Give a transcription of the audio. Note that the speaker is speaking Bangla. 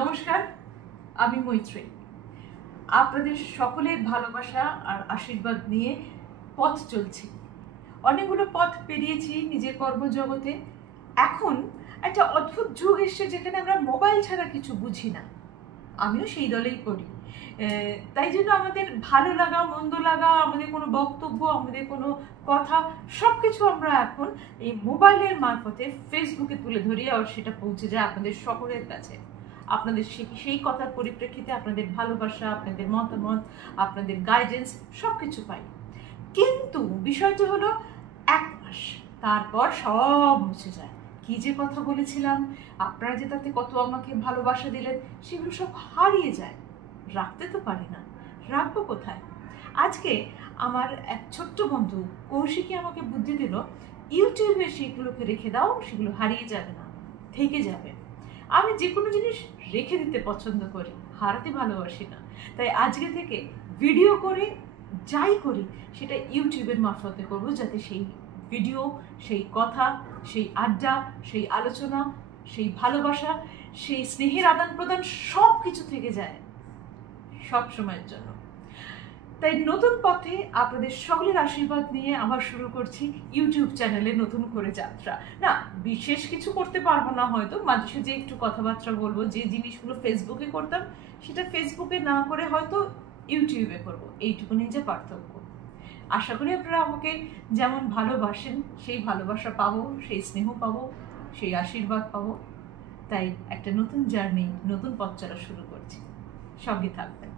নমস্কার, আমি মৈত্রী। আপনাদের সকলের ভালোবাসা আর আশীর্বাদ নিয়ে পথ চলছি। অনেকগুলো পথ পেরিয়েছি নিজের কর্মজগতে। এখন একটা অদ্ভুত যুগ এসছে যেখানে আমরা মোবাইল ছাড়া কিছু বুঝি না। আমিও সেই দলেই পড়ি। তাই জন্য আমাদের ভালো লাগা, মন্দ লাগা, আমাদের কোনো বক্তব্য, আমাদের কোনো কথা, সব কিছু আমরা এখন এই মোবাইলের মারফতে ফেসবুকে তুলে ধরি, আর সেটা পৌঁছে যায় আপনাদের সকলের কাছে। আপনাদের সেই কথার পরিপ্রেক্ষিতে আপনাদের ভালোবাসা, আপনাদের মতামত, আপনাদের গাইডেন্স সব কিছু পাই। কিন্তু বিষয়টা হলো 1 মাস, তারপর সব মুছে যায়। কি যে কথা বলেছিলাম, আপনারা যে তাতে কত আমাকে ভালোবাসা দিলেন, সেগুলো সব হারিয়ে যায়। রাখতে তো পারি না, রাখবো কোথায়? আজকে আমার এক ছোট্ট বন্ধু কৌশিকী আমাকে বুদ্ধি দিল, ইউটিউবে সেগুলোকে রেখে দাও, সেগুলো হারিয়ে যাবে না, থেকে যাবে। আমি যে কোনো জিনিস রেখে দিতে পছন্দ করি, হারাতে ভালোবাসি না। তাই আজকে থেকে ভিডিও করে যাই করি সেটা ইউটিউবের মারফতে করবো, যাতে সেই ভিডিও, সেই কথা, সেই আড্ডা, সেই আলোচনা, সেই ভালোবাসা, সেই স্নেহের আদান প্রদান সব কিছু থেকে যায় সব সময়ের জন্য। তাই নতুন পথে আপনাদের সকলের আশীর্বাদ নিয়ে আবার শুরু করছি ইউটিউব চ্যানেলে নতুন করে যাত্রা। না, বিশেষ কিছু করতে পারবো না, হয়তো মাঝে সাঝে একটু কথাবার্তা বলবো। যে জিনিসগুলো ফেসবুকে করতাম সেটা ফেসবুকে না করে হয়তো ইউটিউবে করবো, এইটুকুনি যে পার্থক্য। আশা করি আপনারা আমাকে যেমন ভালোবাসেন সেই ভালোবাসা পাবো, সেই স্নেহ পাবো, সেই আশীর্বাদ পাবো। তাই একটা নতুন জার্নি, নতুন পথ চলা শুরু করছি। সঙ্গে থাকবেন।